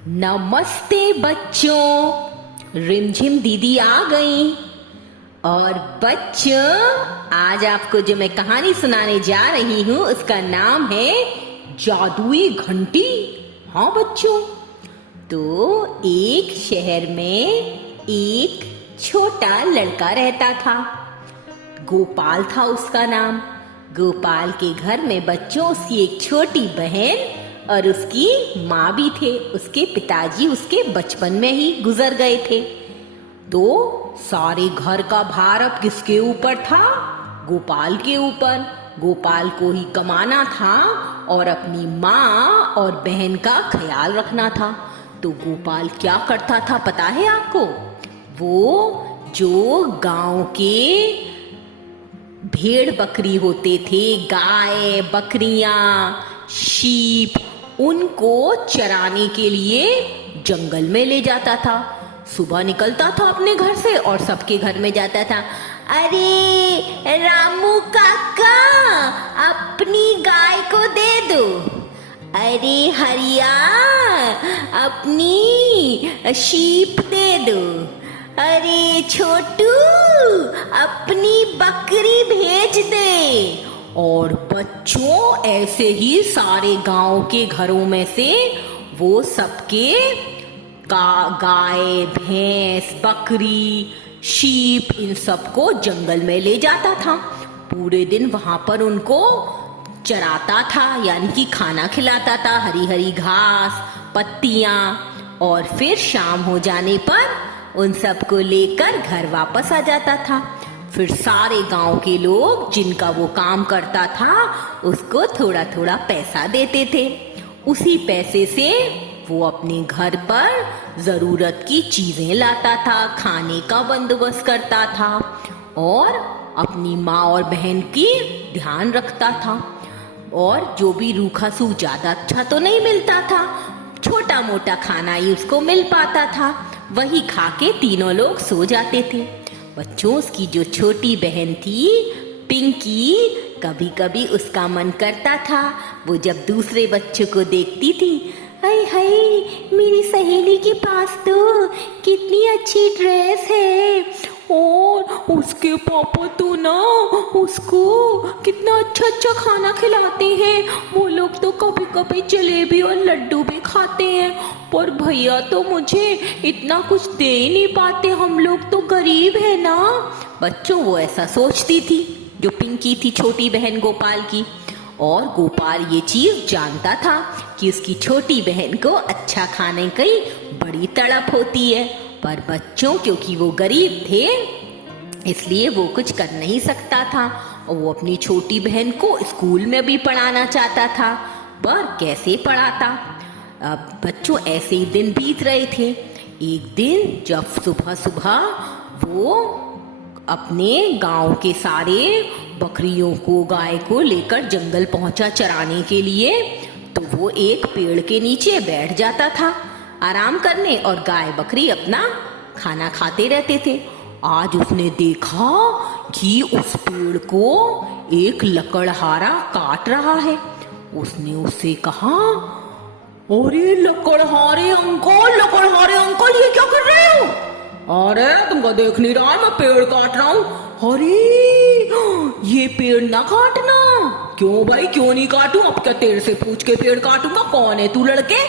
नमस्ते बच्चों, रिमझिम दीदी आ गई। और बच्चों, आज आपको जो मैं कहानी सुनाने जा रही हूँ उसका नाम है जादुई घंटी। हाँ बच्चों, तो एक शहर में एक छोटा लड़का रहता था। गोपाल था उसका नाम। गोपाल के घर में बच्चों उसकी एक छोटी बहन और उसकी माँ भी थे। उसके पिताजी उसके बचपन में ही गुजर गए थे। तो सारे घर का भार अब किसके ऊपर था? गोपाल के ऊपर। गोपाल को ही कमाना था और अपनी माँ और बहन का ख्याल रखना था। तो गोपाल क्या करता था पता है आपको? वो जो गांव के भेड़ बकरी होते थे, गाय बकरियां शीप, उनको चराने के लिए जंगल में ले जाता था। सुबह निकलता था अपने घर से और सबके घर में जाता था। अरे रामू काका, अपनी गाय को दे दो। अरे हरिया, अपनी शीप दे दो। अरे छोटू, अपनी बकरी भेज दे। और बच्चों, ऐसे ही सारे गांव के घरों में से वो सबके गाय भैंस बकरी शीप इन सबको जंगल में ले जाता था। पूरे दिन वहां पर उनको चराता था, यानी कि खाना खिलाता था, हरी हरी घास पत्तियां। और फिर शाम हो जाने पर उन सबको लेकर घर वापस आ जाता था। फिर सारे गांव के लोग जिनका वो काम करता था उसको थोड़ा थोड़ा पैसा देते थे। उसी पैसे से वो अपने घर पर जरूरत की चीजें लाता था, खाने का बंदोबस्त करता था और अपनी माँ और बहन की ध्यान रखता था। और जो भी रूखा सूख ज्यादा अच्छा तो नहीं मिलता था, छोटा मोटा खाना ही उसको मिल पाता था। वही खा के तीनों लोग सो जाते थे। बच्चों, उसकी जो छोटी बहन थी पिंकी, कभी कभी उसका मन करता था वो जब दूसरे बच्चों को देखती थी, हाय हाय, मेरी सहेली के पास तो कितनी अच्छी ड्रेस है और उसके पापा तो ना उसको कितना अच्छा अच्छा खाना खिलाते हैं। वो लोग तो कभी कभी जलेबी और लड्डू भी खाते हैं, पर भैया तो मुझे इतना कुछ दे ही नहीं पाते, हम लोग तो गरीब है ना। बच्चों, वो ऐसा सोचती थी जो पिंकी थी, छोटी बहन गोपाल की। और गोपाल ये चीज जानता था कि उसकी छोटी बहन को अच्छा खाने की बड़ी तड़प होती है। पर बच्चों, क्योंकि वो गरीब थे इसलिए वो कुछ कर नहीं सकता था। और वो अपनी छोटी बहन को स्कूल में भी पढ़ाना चाहता था, पर कैसे पढ़ाता? अब बच्चों, ऐसे ही दिन बीत रहे थे। एक दिन जब सुबह सुबह वो अपने गांव के सारे बकरियों को गाय को लेकर जंगल पहुंचा चराने के लिए, तो वो एक पेड़ के नीचे बैठ जाता था आराम करने और गाय बकरी अपना खाना खाते रहते थे। आज उसने देखा कि उस पेड़ को एक लकड़हारा काट रहा है। उसने उससे कहा, अरे लकड़हारे अंकल, ये क्या कर रहे हो? अरे तुमको देख नहीं रहा मैं पेड़ काट रहा हूँ। अरे ये पेड़ ना काटना। क्यों भाई, क्यों नहीं काटूं? अब क्या तेरे से पूछ के पेड़ काटूंगा? कौन है तू लड़के?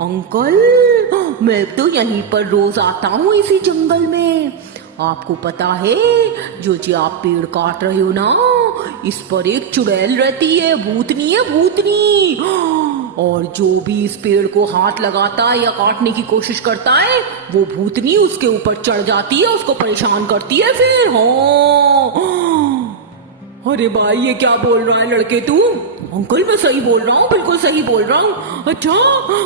अंकल, मैं तो यहीं पर रोज आता हूँ इसी जंगल में। आपको पता है जो जी आप पेड़ काट रहे हो ना, इस पर एक चुड़ैल रहती है, भूतनी है, भूतनी। और जो भी इस पेड़ को हाथ लगाता है या काटने की कोशिश करता है, वो भूतनी उसके ऊपर चढ़ जाती है, उसको परेशान करती है फिर। हाँ, अरे भाई ये क्या बोल रहा है लड़के तू? अंकल मैं सही बोल रहा हूँ, बिल्कुल सही बोल रहा हूँ। अच्छा,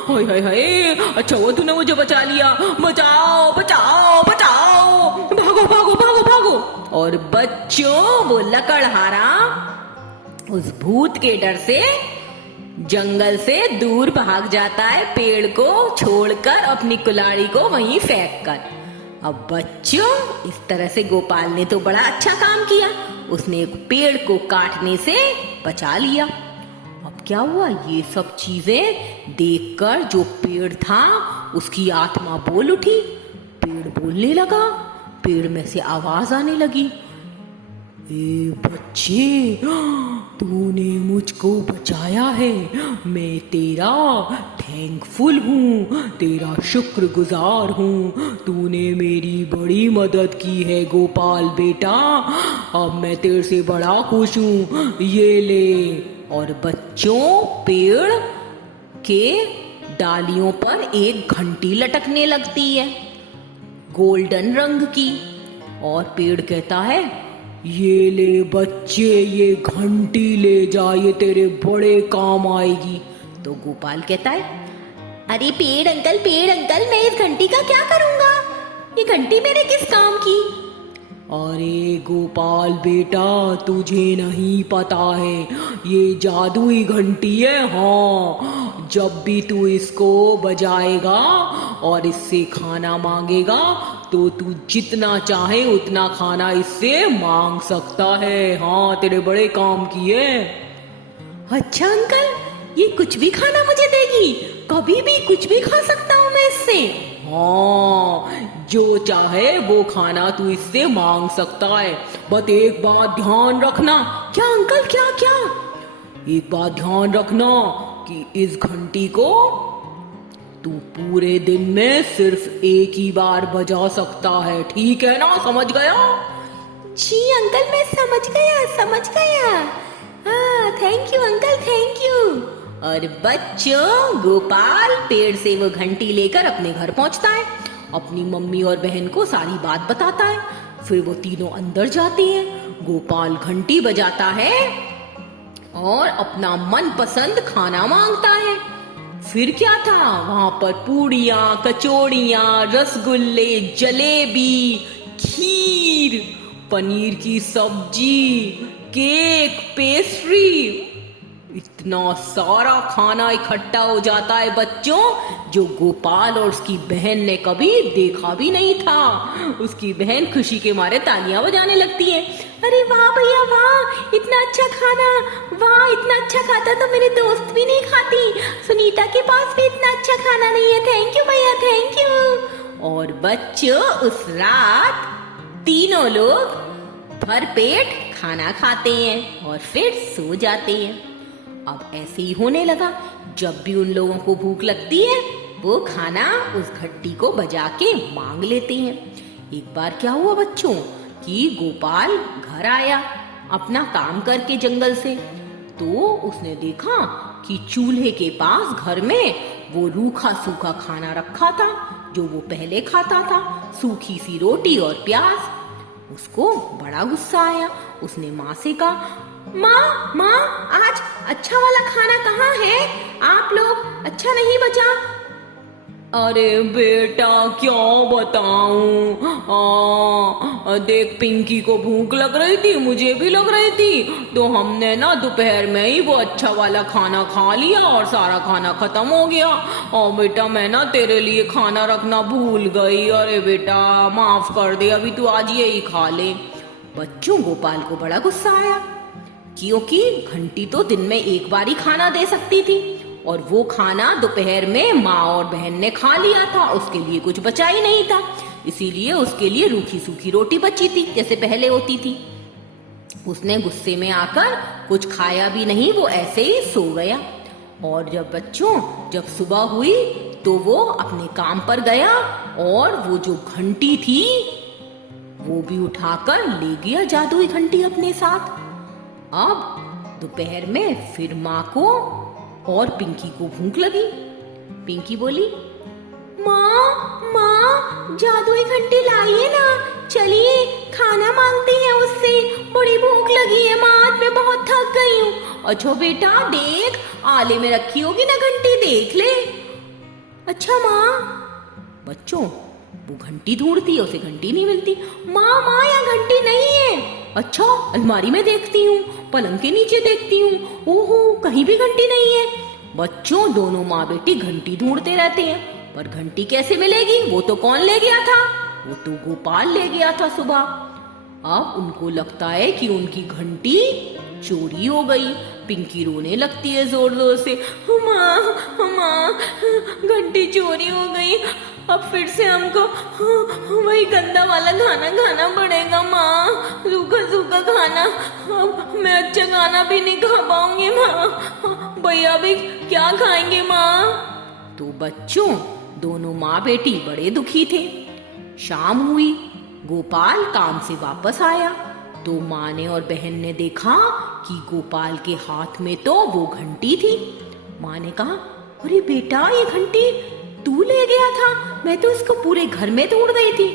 हाय हाय हाय, अच्छा वो तूने मुझे बचा लिया। बचाओ बचाओ बचाओ, भागो भागो भागो भागो। और बच्चों, वो लकड़हारा उस भूत के डर से जंगल से दूर भाग जाता है, पेड़ को छोड़कर, अपनी कुल्हाड़ी को वहीं फेंक कर। अब बच्चों, इस तरह से गोपाल ने तो बड़ा अच्छा काम किया, उसने एक पेड़ को काटने से बचा लिया। अब क्या हुआ, ये सब चीजें देखकर जो पेड़ था उसकी आत्मा बोल उठी। पेड़ बोलने लगा, पेड़ में से आवाज आने लगी, ए बच्चे, तूने मुझको बचाया है, मैं तेरा थैंकफुल हूँ, तेरा शुक्रगुजार हूँ, तूने मेरी बड़ी मदद की है गोपाल बेटा, अब मैं तेरे से बड़ा खुश हूँ, ये ले। और बच्चों, पेड़ के डालियों पर एक घंटी लटकने लगती है गोल्डन रंग की, और पेड़ कहता है, ये ले बच्चे, ये घंटी ले जा, ये तेरे बड़े काम आएगी। तो गोपाल कहता है, अरे पेड़ अंकल, मैं इस घंटी का क्या करूंगा, ये घंटी मेरे किस काम की। अरे गोपाल बेटा, तुझे नहीं पता है, ये जादुई घंटी है। हाँ, जब भी तू इसको बजाएगा और इससे खाना मांगेगा तो तू जितना चाहे उतना खाना इससे मांग सकता है। हाँ, तेरे बड़े काम की है। अच्छा अंकल, ये कुछ भी खाना मुझे देगी, कभी भी कुछ भी खा सकता हूँ मैं इससे। हाँ, जो चाहे वो खाना तू इससे मांग सकता है, बस एक बात ध्यान रखना। क्या अंकल, क्या क्या? एक बात ध्यान रखना कि इस घंटी को तू पूरे दिन में सिर्फ एक ही बार बजा सकता है, ठीक है ना? समझ गया? जी अंकल, मैं समझ गया। हाँ, thank you uncle, thank you. और बच्चों, गोपाल पेड़ से वो घंटी लेकर अपने घर पहुंचता है, अपनी मम्मी और बहन को सारी बात बताता है। फिर वो तीनों अंदर जाती हैं। गोपाल घंटी बजाता है और अपना मनपसंद खाना मांगता है। फिर क्या था, वहां पर पूड़ियाँ, कचौड़ियाँ, रसगुल्ले, जलेबी, खीर, पनीर की सब्जी, केक, पेस्ट्री, इतना सारा खाना इकट्ठा हो जाता है बच्चों, जो गोपाल और उसकी बहन ने कभी देखा भी नहीं था। उसकी बहन खुशी के मारे तालियां बजाने लगती है। अरे वाह भैया वाह, इतना अच्छा खाना, वाह इतना अच्छा खाता तो मेरे दोस्त भी नहीं खाती, सुनीता के पास भी इतना अच्छा खाना नहीं है, थैंक यू भैया, थैंक यू। और बच्चों, उस रात तीनों लोग भरपेट खाना खाते हैं और फिर सो जाते हैं। अब ऐसे ही होने लगा, जब भी उन लोगों को भूख लगती है वो खाना उस घंटी को बजा के मांग लेते हैं। एक बार क्या हुआ बच्चों कि गोपाल घर आया अपना काम करके जंगल से, तो उसने देखा कि चूल्हे के पास घर में वो रूखा सूखा खाना रखा था जो वो पहले खाता था, सूखी सी रोटी और प्याज। उसको बड़ा गुस्सा आया। उसने माँ से कहा, माँ आज अच्छा वाला खाना कहाँ है, आप लोग अच्छा नहीं बचा। अरे बेटा क्या बताऊं, देख पिंकी को भूख लग रही थी, मुझे भी लग रही थी, तो हमने ना दोपहर में ही वो अच्छा वाला खाना खा लिया और सारा खाना खत्म हो गया। और बेटा मैं ना तेरे लिए खाना रखना भूल गई, अरे बेटा माफ कर दे, अभी तू आज यही खा ले। बच्चों, गोपाल को बड़ा गुस्सा आया क्योंकि घंटी तो दिन में एक बार ही खाना दे सकती थी और वो खाना दोपहर में माँ और बहन ने खा लिया था, उसके लिए कुछ बचा ही नहीं था, इसीलिए उसके लिए रूखी सूखी रोटी बची थी जैसे पहले होती थी। उसने गुस्से में आकर कुछ खाया भी नहीं, वो ऐसे ही सो गया। और जब सुबह हुई तो वो अपने काम पर गया और वो जो घंटी थी वो भी उठाकर ले गया, जादुई घंटी अपने साथ। अब दोपहर में फिर माँ को और पिंकी को भूख लगी। पिंकी बोली, माँ जादुई घंटी लाइए ना, चलिए खाना मांगते हैं उससे, बड़ी भूख लगी है माँ, आज मैं बहुत थक गई हूँ। अच्छा बेटा देख, आले में रखी होगी ना घंटी, देख ले। अच्छा माँ। बच्चों, वो घंटी ढूंढती है, उसे घंटी नहीं मिलती। माँ यहाँ घंटी नहीं है। अच्छा अलमारी में देखती हूँ, पलंग के नीचे देखती हूँ, ओहो कहीं भी घंटी नहीं है। बच्चों, दोनों माँ बेटी घंटी ढूंढते रहते हैं, पर घंटी कैसे मिलेगी, वो तो कौन ले गया था, वो तो गोपाल ले गया था सुबह। अब उनको लगता है कि उनकी घंटी चोरी हो गई। पिंकी रोने लगती है जोर जोर से, माँ माँ, घंटी चोरी हो गई, अब फिर से हमको वही गंदा वाला खाना खाना पड़ेगा माँ, सूखा सूखा खाना। अब मैं अच्छा खाना भी नहीं खा पाऊंगी माँ, भैया भी क्या खाएंगे माँ। तो बच्चों, दोनों माँ बेटी बड़े दुखी थे। शाम हुई, गोपाल काम से वापस आया तो माँ ने और बहन ने देखा कि गोपाल के हाथ में तो वो घंटी थी। माँ ने कहा, अरे बेटा, ये घंटी तू ले गया था, मैं तो इसको पूरे घर में तोड़ गई थी।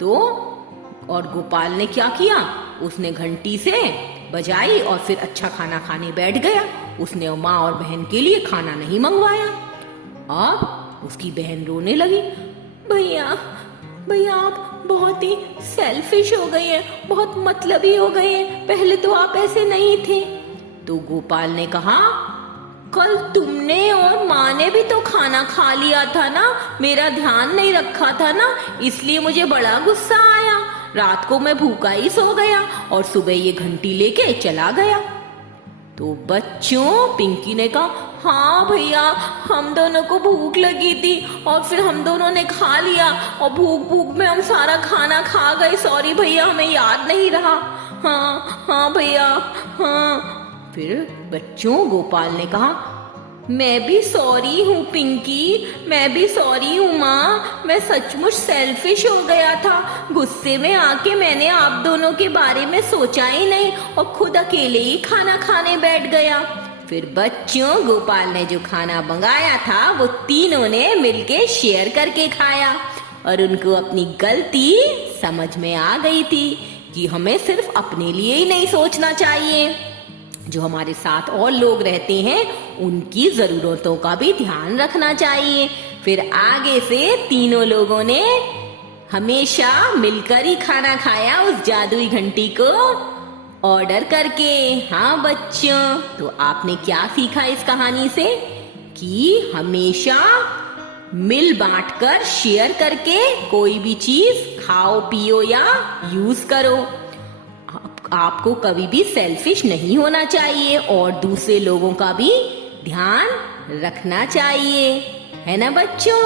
तो और गोपाल ने क्या किया, उसने घंटी से बजाई और फिर अच्छा खाना खाने बैठ गया। उसने माँ और बहन के लिए खाना नहीं मंगवाया। अब उसकी बहन रोने लगी, भैया भैया, आप बहुत ही सेल्फिश हो गए हैं, बहुत मतलबी हो गए हैं, पहले तो आप ऐसे नहीं थे। तो गोपाल ने कहा, कल तुमने और माँ ने भी तो खाना खा लिया था ना, मेरा ध्यान नहीं रखा था ना, इसलिए मुझे बड़ा गुस्सा आया। रात को मैं भूखा ही सो गया और सुबह ये घंटी लेके चला गया। तो बच्चों, पिंकी ने कहा, हाँ भैया, हम दोनों को भूख लगी थी और फिर हम दोनों ने खा लिया और भूख में हम सारा खाना खा गए, सॉरी भैया, हमें याद नहीं रहा। हाँ हाँ भैया, हाँ। फिर बच्चों, गोपाल ने कहा, मैं भी सॉरी हूँ पिंकी, मैं भी सॉरी हूँ माँ, मैं सचमुच सेल्फिश हो गया था, गुस्से में आके मैंने आप दोनों के बारे में सोचा ही नहीं और खुद अकेले ही खाना खाने बैठ गया। फिर बच्चों, गोपाल ने जो खाना मंगाया था वो तीनों ने मिलके शेयर करके खाया और उनको अपनी गलती समझ में आ गई थी कि हमें सिर्फ अपने लिए ही नहीं सोचना चाहिए, जो हमारे साथ और लोग रहते हैं उनकी जरूरतों का भी ध्यान रखना चाहिए। फिर आगे से तीनों लोगों ने हमेशा मिलकर ही खाना खाया उस जादुई घंटी को ऑर्डर करके। हाँ बच्चों, तो आपने क्या सीखा इस कहानी से कि हमेशा मिल बांटकर शेयर करके कोई भी चीज खाओ, पियो या यूज करो। आपको कभी भी सेल्फिश नहीं होना चाहिए और दूसरे लोगों का भी ध्यान रखना चाहिए, है ना बच्चों।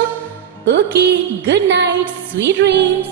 Okay, good night, sweet dreams.